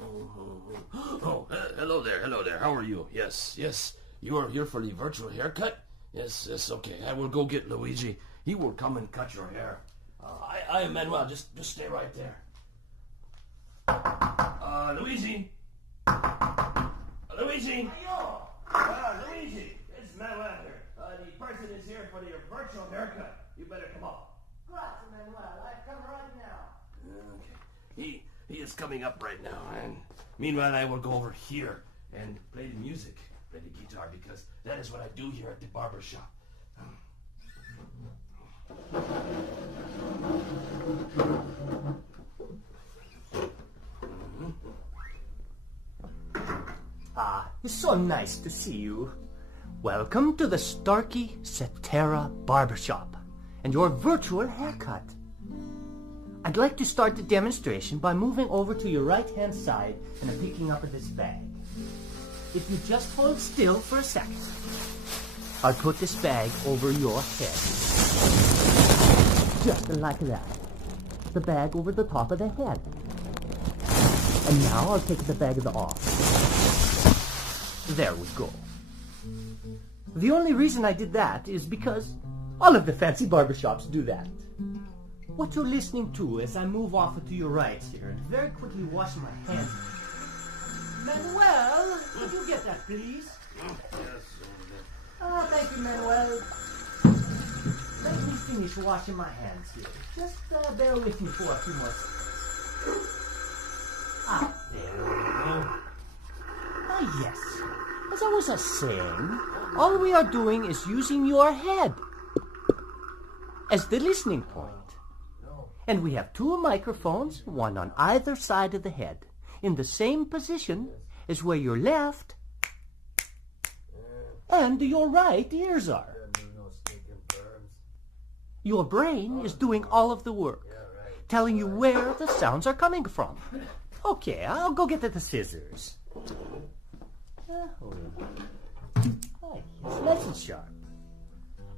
Oh, hello there. How are you? Yes. You are here for the virtual haircut? Yes, okay. I will go get Luigi. He will come and cut your hair. I am Manuel. Just stay right there. Luigi. Luigi. Luigi. It's Manuel here. The person is here for your virtual haircut. You better come up. Grazie, Manuel. I come right now. Okay. He is coming up right now, and meanwhile I will go over here and play the music, play the guitar, because that is what I do here at the barber shop. It's so nice to see you. Welcome to the Starkey Cetera Barbershop and your virtual haircut. I'd like to start the demonstration by moving over to your right-hand side and picking up this bag. If you just hold still for a second, I'll put this bag over your head. Just like that. The bag over the top of the head. And now I'll take the bag off. There we go. The only reason I did that is because all of the fancy barbershops do that. What you're listening to as I move off to your right here and very quickly wash my hands. Manuel, could you get that, please? Yes. Thank you, Manuel. Let me finish washing my hands here. Just bear with me for a few more seconds. There we go. Yes. As I was saying, all we are doing is using your head as the listening point. And we have two microphones, one on either side of the head, in the same position as where your left and your right ears are. Your brain is doing all of the work, telling you where the sounds are coming from. Okay, I'll go get the scissors. It's nice and sharp.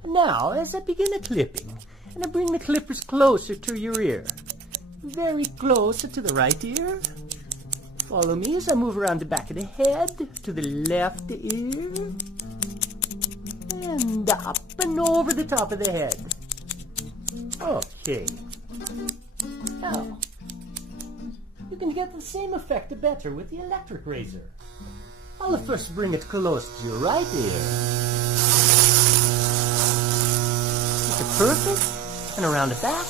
Now, as I begin the clipping, and I bring the clippers closer to your ear, very close to the right ear. Follow me as I move around the back of the head to the left ear, and up and over the top of the head. Okay. Now, you can get the same effect better with the electric razor. I'll first bring it close to your right ear. Is it perfect? And around the back.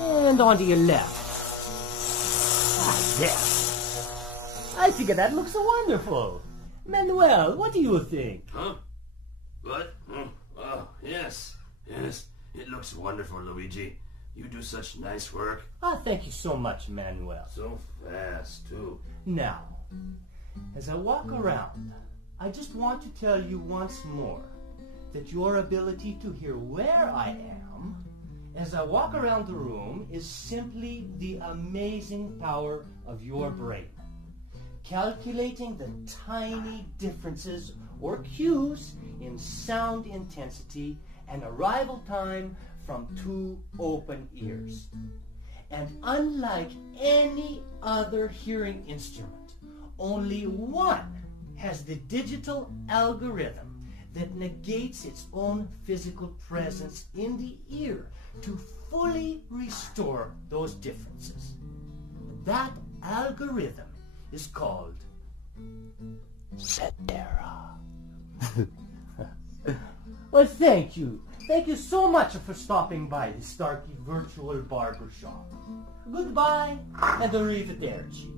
And onto your left. There. I think that looks wonderful. Manuel, what do you think? Huh? What? Oh, yes. It looks wonderful, Luigi. You do such nice work. Thank you so much, Manuel. So fast, too. Now, as I walk around, I just want to tell you once more that your ability to hear where I am as I walk around the room is simply the amazing power of your brain. Calculating the tiny differences or cues in sound intensity and arrival time from two open ears. And unlike any other hearing instrument, only one has the digital algorithm that negates its own physical presence in the ear to fully restore those differences. That algorithm is called Cetera. Well, thank you. Thank you so much for stopping by the Starkey Virtual Barbershop. Goodbye and arrivederci.